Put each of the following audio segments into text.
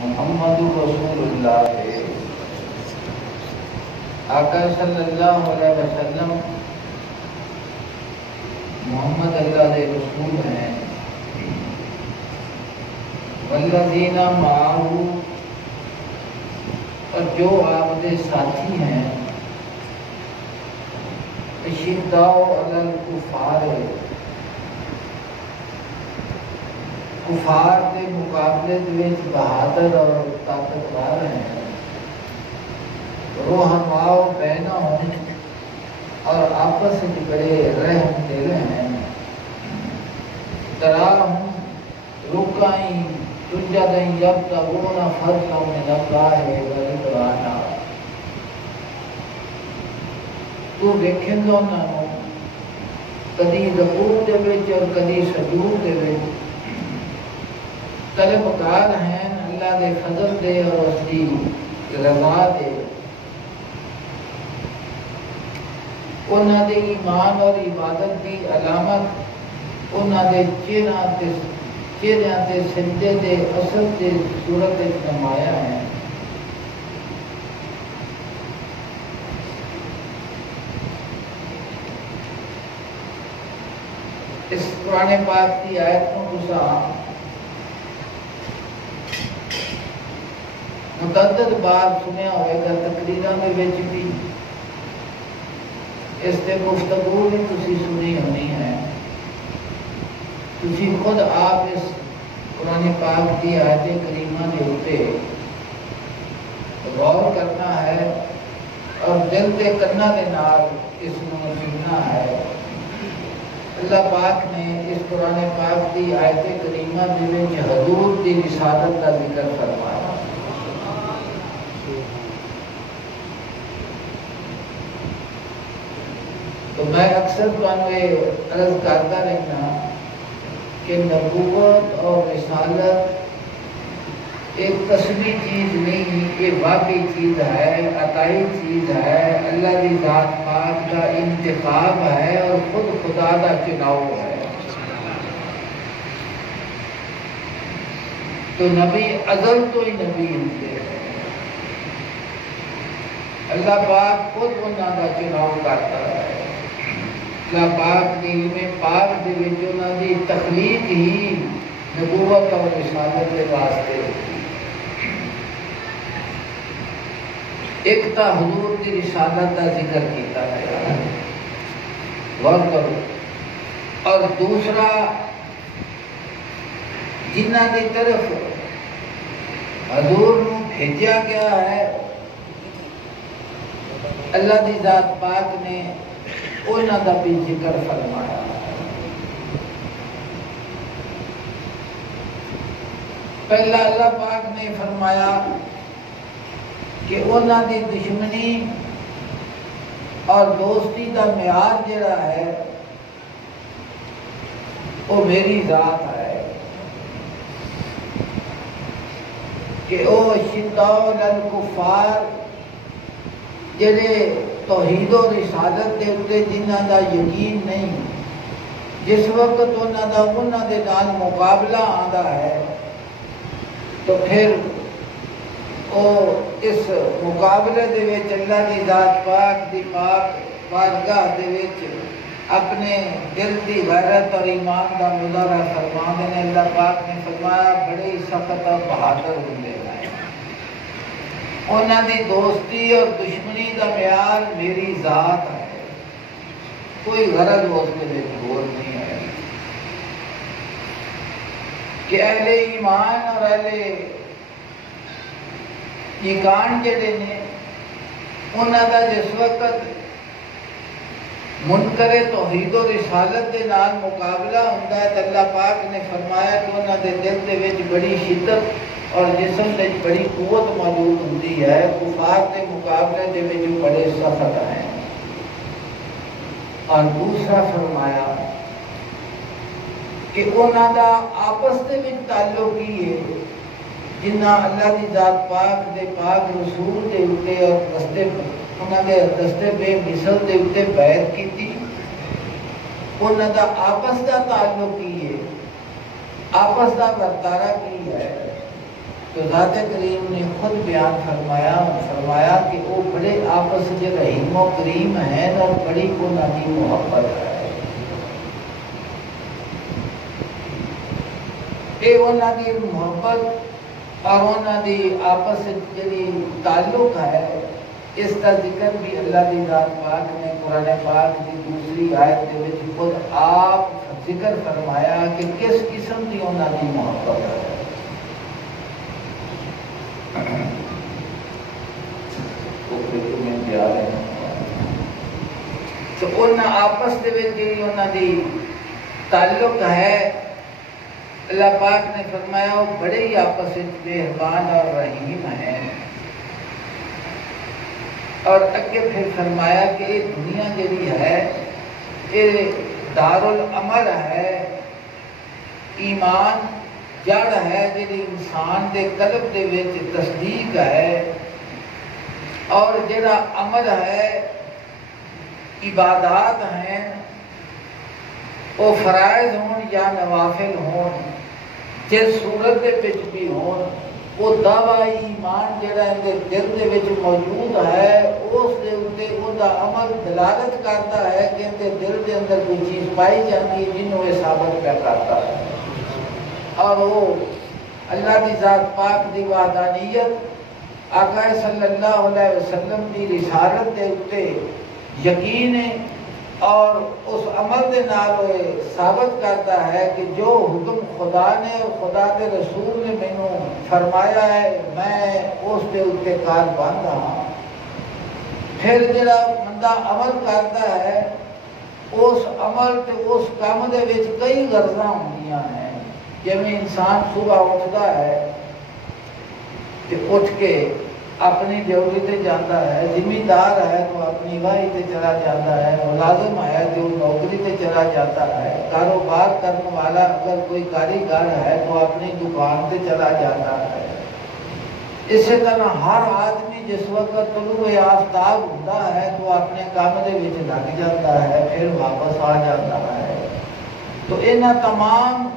محمد رسول اللہ ہے۔ آقا صلی اللہ علیہ وسلم محمد اللہ کے رسول ہیں۔ والذین معہ، اور جو آپ کے ساتھی ہیں، اشداء علی الکفار، کفار کے مقابلے میں بہادر اور طاقتور ہیں۔ رحماء بینہم، اور آپس میں بڑے رحم دل ہیں۔ تراہم رکعا سجدا یبتغون فضلا من اللہ ورضوانا، تو ویکھیں گا انہاں نوں کدی رکوع دے وچ اور کدی سجود دے وچ طلبگار ہیں اللہ دے فضل دے اور اس دی رضا دے۔ انہاں دے ایمان اور عبادت دی علامت انہاں دے چہریاں تے سجدے دے اثر دے صورت نمایاں ہیں۔ اس قرآن پاک کی آیت کو تساں متعدد بار سنیا ہوئے گا، تقریراں دے وچ بھی اس تے گفتگو بھی تسی سنی ہونی ہے۔ تسی خود آپ اس قرآن پاک کی آیت کریمہ کے اوپر غور کرنا ہے اور دل کے کنا کے نال اس کو سننا ہے۔ اللہ پاک نے اس قرآن پاک کی آیت کریمہ کے وچ حضور کی رسالت کا ذکر فرمایا۔ تو میں اکثر تمہیں عرض کرتا رہنا کہ نبوت اور رسالت ایک کسبی چیز نہیں، یہ واقعی چیز ہے، عطائی چیز ہے، اللہ کی ذات پاک کا انتخاب ہے اور خود خدا کا چناؤ ہے۔ تو نبی ازل تو ہی نبی ہوتے ہیں، اللہ پاک خود انہاں کا چناؤ کرتا ہے۔ اللہ پاک دی علم پاک دے وچ انہاں دی تخلیق ہی نبوت اور رسالت کے واسطے ہوتی ہے۔ ایک تا حضور کی رسالت کا ذکر کیتا ہے، غور کرو، اور دوسرا جنہاں دی طرف حضور نو بھیجا گیا ہے، اللہ دی ذات پاک نے انہاں دا بھی ذکر فرمایا۔ پہلا اللہ پاک نے فرمایا کہ انہاں دی دشمنی اور دوستی دا معیار جڑا ہے وہ میری ذات ہے، کہ او شداء علی الکفار جڑے توحید و رسالت دے اوتے جنہاں دا یقین نہیں، جس وقت انہاں دے نال مقابلہ آندا ہے تو پھر او اس مقابلے دے وچ اللہ دی ذات پاک دی پاک بارگاہ دے وچ اپنے دل دی غیرت اور ایمان دا مظاہرہ فرماندے نے۔ اللہ پاک نے فرمایا بڑے سخت اور بہادر ہوندے ہیں، انہاں دی دوستی اور دشمنی دا معیار میری ذات ہے، کوئی غرض اس کے لئے اور نہیں ہے۔ کہ اہل ایمان اور اہل ایمان جڑے نے انہاں دا جس وقت منکر توحید و رسالت دے نال مقابلہ ہوندا ہے تو اللہ پاک نے فرمایا کہ انہاں دے دل دے وچ بڑی شدت اور جسم میں بڑی قوت موجود ہوتی ہے، کفار کے مقابلے دے وچ بڑے سخت ہیں۔ اور دوسرا فرمایا کہ انہاں دا آپس دے وچ تعلق ہی ہے، جنہاں اللہ دی ذات پاک دے پاک رسول دے اوتے اور رستے انہاں دے رستے بے مثل دے اوتے بیعت کیتی، انہاں دا آپس دا تعلق ہی ہے، آپس دا برتارا کی ہے۔ تو ذات کریم نے خود بیان فرمایا کہ وہ بڑے آپس کے رحیم و کریم ہیں اور بڑی انہاں دی محبت ہے. یہ انہاں دی محبت اور انہاں دی آپس جڑی تعلق ہے، اس کا ذکر بھی اللہ دی ذات پاک نے قرآن پاک کی دوسری آیت کے وچ خود آپ ذکر فرمایا کہ کس قسم کی انہاں دی محبت ہے. تو انہاں آپس دے وچ جڑی انہاں دی تعلق ہے، اللہ پاک نے فرمایا وہ بڑے ہی آپس وچ مہربان اور رحیم ہیں. اور اگے پھر فرمایا کہ یہ دنیا جڑی ہے یہ دارالعمل ہے، ایمان جڑ ہے جڑی انسان دے قلب دے وچ تصدیق ہے، اور جڑا عمل ہے عبادات ہیں، وہ فرائض ہون یا نوافل ہون، جس صورت دے وچ بھی ہون، وہ دعویٰ ایمان جڑا اندے دل دے وچ موجود ہے، اس دے اوتے او دا عمل دلالت کرتا ہے کہ اندے دل دے اندر کوئی چیز پائی جاتی ہے جنہوں یہ ثابت پہ کرتا ہے. اور وہ اللہ دی ذات پاک دی وحدانیت، آقا صلی اللہ علیہ وسلم دی رسالت دے اوتے یقین ہے، اور اس عمل دے نال وہ ثابت کرتا ہے کہ جو حکم خدا نے اور خدا کے رسول نے مینوں فرمایا ہے میں اس دے اوتے کار بند ہاں. پھر جڑا بندہ عمل کرتا ہے، اس عمل تے اس کام دے وچ کئی غرضاں ہوندیاں ہیں. جویں انسان صبح اٹھتا ہے تے اٹھ کے اپنی ڈیوٹی تے جاتا ہے، ذمہ دار ہے تو اپنی واہی تے چلا جاتا ہے، ملازم ہے تو نوکری تے چلا جاتا ہے، کاروبار کرنے والا اگر کوئی کاریگر ہے تو اپنی دکان تے چلا جاتا ہے. اسی طرح ہر آدمی جس وقت طلوع آفتاب ہوتا ہے تو اپنے کام دے وچ لگ جاتا ہے، پھر واپس آ جاتا ہے. تو انہاں تمام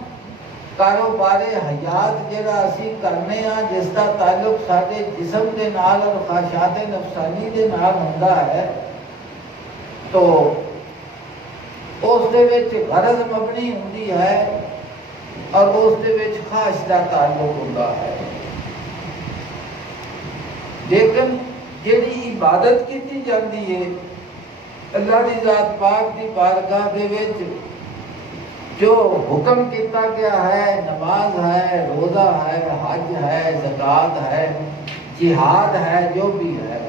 کاروبار حیات جڑا اسی کرنے ہاں جس کا تعلق سارے جسم کے نال اور خواہشات نفسانی کے نال ہوندا ہے، تو اس دے وچ غرض مبنی ہوندی ہے اور اس دے وچ خواہش کا تعلق ہوندا ہے. لیکن جیڑی عبادت کیتی جاندی ہے اللہ دی ذات پاک دی بارگاہ دے وچ، جو حکم کیتا گیا ہے، نماز ہے، روزہ ہے، حج ہے، زکوٰۃ ہے، جہاد ہے، جو بھی ہے،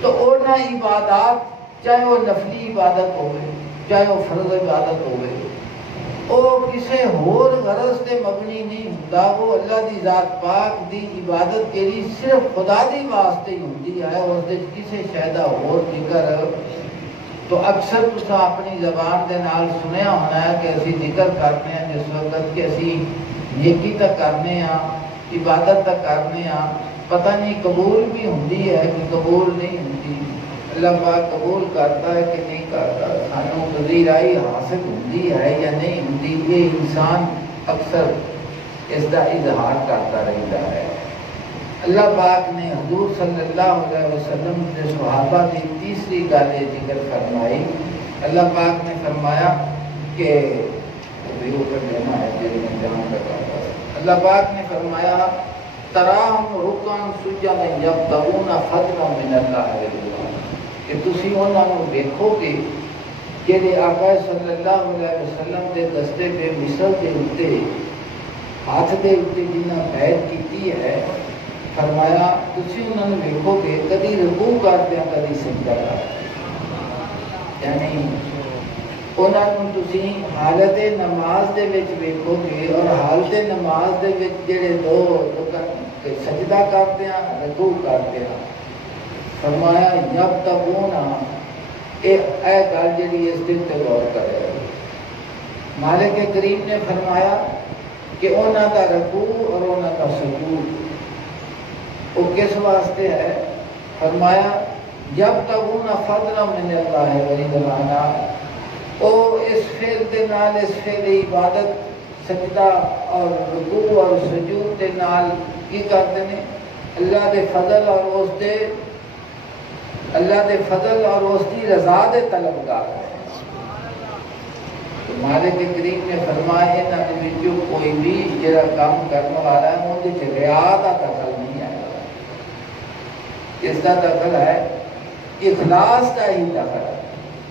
تو اونا عبادات چاہے وہ نفلی عبادت ہوئے چاہے وہ فرض عبادت ہوئے، وہ کسی ہور غرض تے مبنی نہیں ہوتا. وہ اللہ دی ذات پاک دی عبادت کے لیے صرف خدا دی واسطے ہی ہوتی ہے، اس دے کسی شے دا ہور ذکر. تو اکثر تسا اپنی زبان دے نال سنیا ہونا ہے کہ اسی ذکر کرنے ہیں جس وقت کہ اسی نیکی تک کرنے ہیں، عبادت تک کرنے ہیں، پتہ نہیں قبول بھی ہوندی ہے کہ قبول نہیں ہوندی، اللہ پاک قبول کرتا ہے کہ نہیں کرتا، سانوں پذیرائی حاصل ہوندی ہے یا نہیں ہوندی، یہ انسان اکثر اس کا اظہار کرتا رہتا ہے. اللہ پاک نے حضور صلی اللہ علیہ وسلم کے صحابہ کی تیسری گل ذکر فرمائی. اللہ پاک نے فرمایا کہ اللہ پاک نے فرمایا تراہم رکن سجدا یبتغون فضلا من اللہ کہ تسی انہاں نوں دیکھو گے کہ آقا صلی اللہ علیہ وسلم کے دستے پہ مثل کے اوتے ہاتھ دے اوتے جنہاں بیعت کیتی ہے، فرمایا تسی انہوں نے دیکھو گے کدی رکوع کرتے ہیں کدی سجدہ کرتے ہیں، یعنی انہوں تسی حالت نماز دے وچ دیکھو گے اور حالت نماز دے وچ جڑے دو سجدہ کرتے ہیں رکوع کرتے ہیں. فرمایا یبتغون، اے گل جڑی اس دن تے غور کرے. مالک کریم نے فرمایا کہ انہوں کا رکوع اور انہوں کا سجود وہ کس واسطے ہے؟ فرمایا یبتغون فضلا من اللہ ورضوانا، او اس فعل دے نال اس فعل عبادت سجدہ اور رکوع اور سجود دے نال کی کرتے ہیں؟ اللہ دے فضل اور اس دے اس دی رضا دے طلبگار ہیں۔ مالک کریم نے فرمایا انہاں دے وچوں کوئی بھی جڑا کام کرنے والا ہے اون دے ریا دا دخل نہیں آئے گا۔ کس کا دخل ہے؟ اخلاص کا ہی دخل ہے۔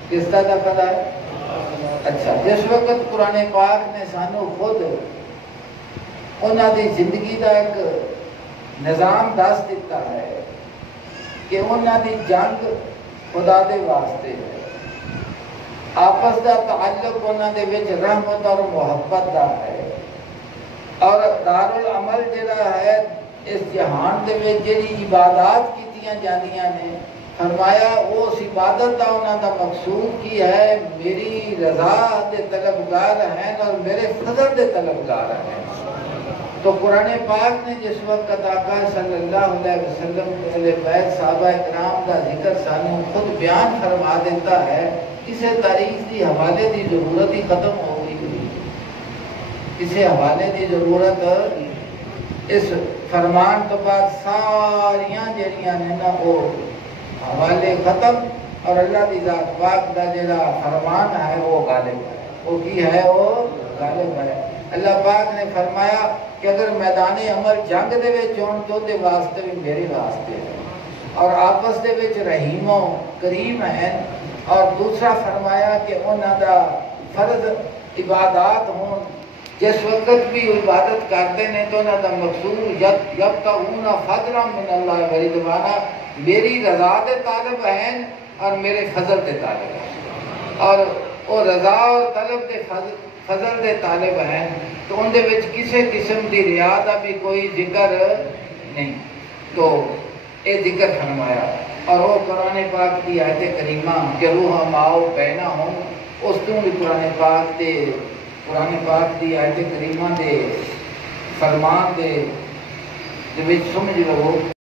کس کا دخل ہے؟ اچھا، جس وقت قرآن پاک نے سانو خود انہاں دی زندگی دا ایک نظام دس دیتا ہے کہ انہاں دی جنگ خدا دے واسطے ہے، آپس دا تعلق انہاں دے وچ رحمت اور محبت دا ہے، اور دارالعمل جڑا ہے اس جہان دے وچ جڑی عبادات کیتیاں جاندیاں نے، فرمایا اس عبادت دا انہاں دا مقصود کی ہے؟ میری رضا دے طلبگار ہیں اور میرے فضل دے طلبگار ہیں۔ تو قرآن پاک نے جس وقت آقا صلی اللہ علیہ وسلم کے اہل بیت صحابہ کرام دا ذکر سانو خود بیان فرما دیتا ہے، کسے تاریخ دی حوالے دی ضرورت ہی ختم ہو گئی۔ کسے حوالے دی ضرورت اس فرمان تو بعد ساریاں جڑیاں نے نا وہ حوالے ختم، اور اللہ دی ذات پاک دا جڑا فرمان ہے وہ غالب ہے۔ وہ کی ہے؟ وہ غالب ہے۔ اللہ پاک نے فرمایا کہ اگر میدان عمل جنگ دے وچ ہون تو دے واسطے بھی میرے واسطے ہے، اور آپس دے وچ رحیم و کریم ہیں، اور دوسرا فرمایا کہ انہاں دا فرض عبادات ہون، جس وقت بھی عبادت کرتے ہیں تو انہاں دا مقصود یبتغون فضلا من اللہ ورضوانا، میری رضا دے طالب ہیں اور میرے فضل دے طالب ہیں، اور وہ رضا اور طلب دے فضل دے طالب ہیں، تو ان دے وچ کسے قسم دی ریا دا بھی کوئی ذکر نہیں۔ تو اے ذکر فرمایا، اور وہ قرآن پاک کی آیت کریمہ کہ روح ماؤ بینہم، اس تو بھی قرآن پاک دی آیت کریمہ دے فرمان دے وچ سمجھ لو